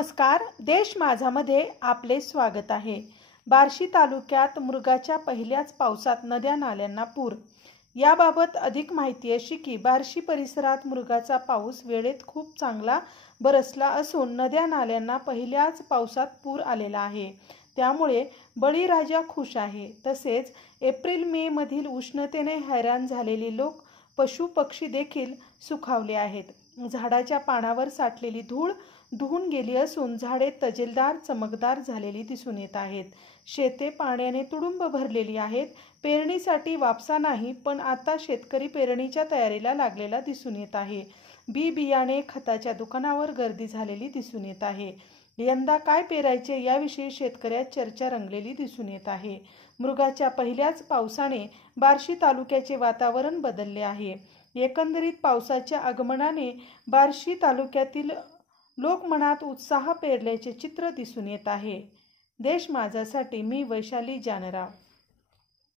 नमस्कार, देश माझामध्ये आपले स्वागत आहे। बार्शी तालुक्यात मृगाच्या पहिल्याच पावसात नद्या नाल्यांना पूर। याबाबत अधिक माहिती अशी की बार्शी परिसरात मृगाचा पाऊस वेळेत खूप चांगला बरसला असून नद्या नाल्यांना पहिल्याच पावसात पूर आलेला आहे। त्यामुळे बळीराजा खुश आहे। तसेच एप्रिल मे मधील उष्णतेने हैराण झालेले लोक पशु पक्षी देखील सुखावले आहेत। झाडाच्या पानावर साठलेली धूळ धुवून गेली असून झाडे तजेलदार चमकदार झालेली दिसून येत आहेत। शेते पाण्याने तुडुंब भरलेली आहेत। पेरणीसाठी वापसा नाही, पण आता शेतकरी पेरणीच्या तयारीला लागलेला दिसून येत आहे। बी बियाणे खताच्या दुकानावर गर्दी झालेली दिसून येत आहे। यंदा काय पेरायचे याविषयी शेतकऱ्यात चर्चा रंगलेली दिसून येत आहे। मृगाच्या पहिल्याच पावसाने बार्शी तालुक्याचे वातावरण बदलले आहे। एकंदरीत पावसाच्या आगमनाने बार्शी तालुक्यातील लोकमनात उत्साह पेरल्याचे चित्र दिसून येत आहे। देश माझासाठी मी वैशाली जानराव।